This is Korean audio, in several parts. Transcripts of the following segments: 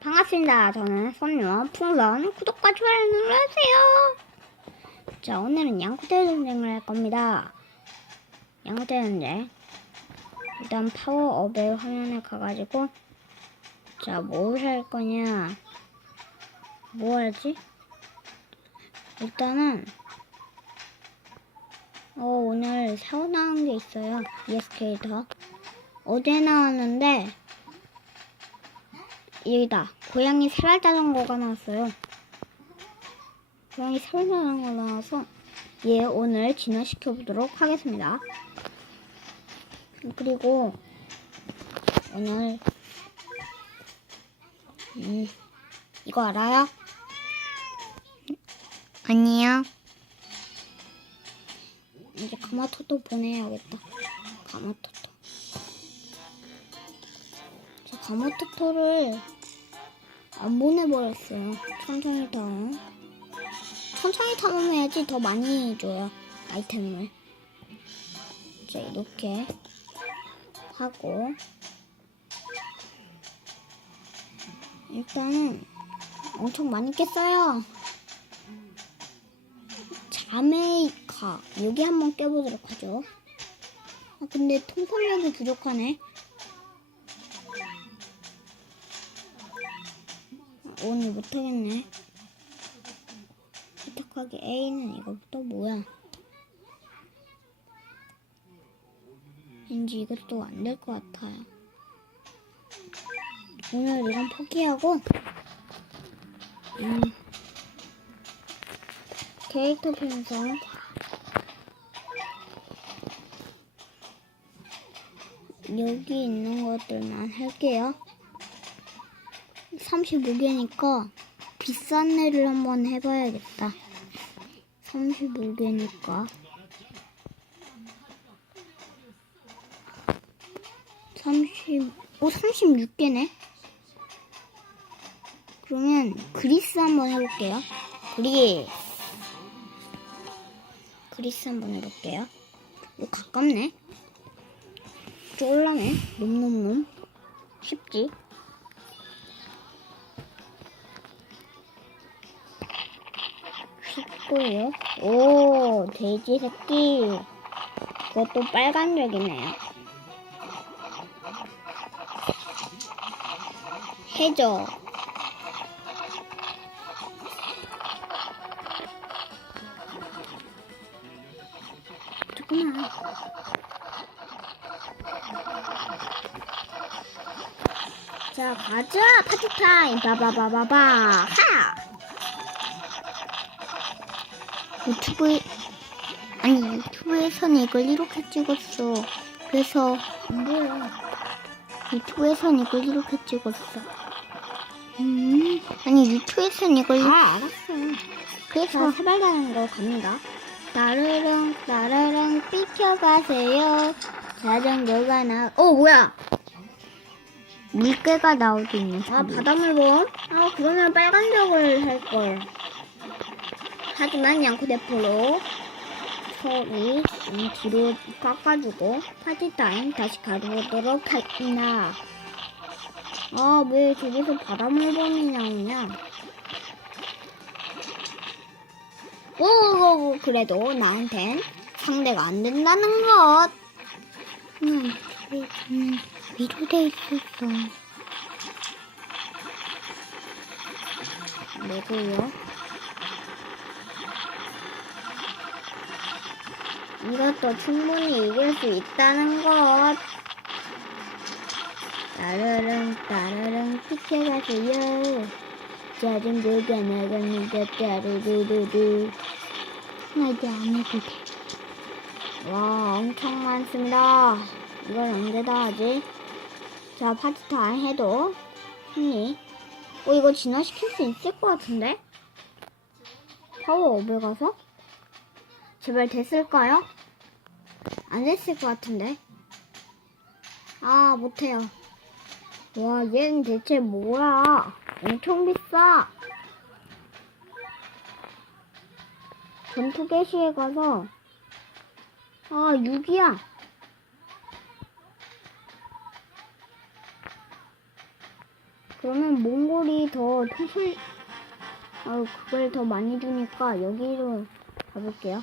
반갑습니다. 저는 손녀 풍선 구독과 좋아요 눌러주세요. 자 오늘은 양코대 전쟁을 할 겁니다. 양코대 전쟁 일단 파워업의 화면에 가가지고 자 뭘 할 거냐 뭐 하지? 일단은 어 오늘 새로 나온 게 있어요. ESK더 어제 나왔는데 여기다 고양이 세발 자전거가 나왔어요. 고양이 세발 자전거 나와서 얘 오늘 진화시켜 보도록 하겠습니다. 그리고 오늘 음, 이거 알아요? 아니요. 이제 가마토토 보내야겠다. 가마토토. 저 가마토토를 안 보내버렸어요. 천천히 타. 천천히 탐험해야지 더 많이 줘요. 아이템을. 자, 이렇게 하고. 일단은 엄청 많이 깼어요. 자메이카. 여기 한번 깨보도록 하죠. 아, 근데 통솔력이 부족하네. 오늘 못하겠네. 부탁하기 A는 이거부터 뭐야? 왠지 이것도 안 될 것 같아요. 오늘 이건 포기하고, 음, 캐릭터 편성. 여기 있는 것들만 할게요. 35개니까 비싼 애를 한번 해봐야겠다. 35개니까 30, 오 36개네. 그러면 그리스 한번 해볼게요. 그리스. 그리스 한번 해볼게요. 오 가깝네. 쫄라네. 놈놈놈. 쉽지? 쉽고요. 오, 돼지 새끼. 그것도 빨간색이네요. 해줘. 잠깐만. 자, 가자. 파티 타임. 바바바바바. 하! 유튜브에 아니 유튜브에선 이걸 이렇게 찍었어. 그래서 안 보여. 유튜브에선 이걸 이렇게 찍었어. 음 아니 유튜브에선 이걸 아 알았어. 그래서 해발가는 거 갑니다. 따르릉 따르릉 비켜가세요. 자전거가 나. 어 뭐야? 물개가 나오더니. 아 바닷물범? 아 그러면 빨간색을 할 걸. 하지만 양코대포로 소리 음, 뒤로 깎아주고 파티타임 다시 가보도록 하겠습니다. 아, 왜 저기서 바닷물범이 나오냐? 오, 그래도 나한텐 상대가 안 된다는 것. 음, 왜 저는 위로 돼 있었어. 내고요. 이것도 충분히 이길 수 있다는 것. 따르릉 따르릉 비켜가세요. 자전거가 나갑니다. 따르르르르. 나 이제 안 해도 돼. 와 엄청 많습니다. 이걸 언제 다 하지? 자 파티타임 해도 승리. 어 이거 진화시킬 수 있을 것 같은데? 파워 업에 가서? 제발 됐을까요? 안 됐을 것 같은데. 아, 못해요. 와, 얘는 대체 뭐야? 엄청 비싸. 전투 개시에 가서, 아, 6이야. 그러면 몽골이 더 표준, 아, 그걸 더 많이 주니까 여기로 가볼게요.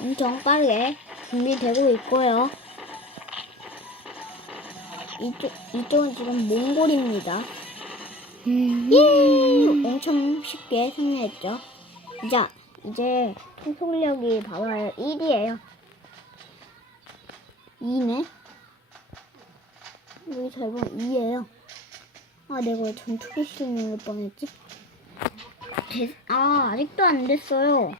엄청 빠르게 준비되고 있고요. 이쪽, 이쪽은 지금 몽골입니다. 음. 예! 엄청 쉽게 승리했죠. 자, 이제 통속력이 봐봐요. 1이에요. 2네. 여기서 이번 2예요. 아, 내가 왜 전투기 시험을 뻔했지? 아, 아직도 안 됐어요.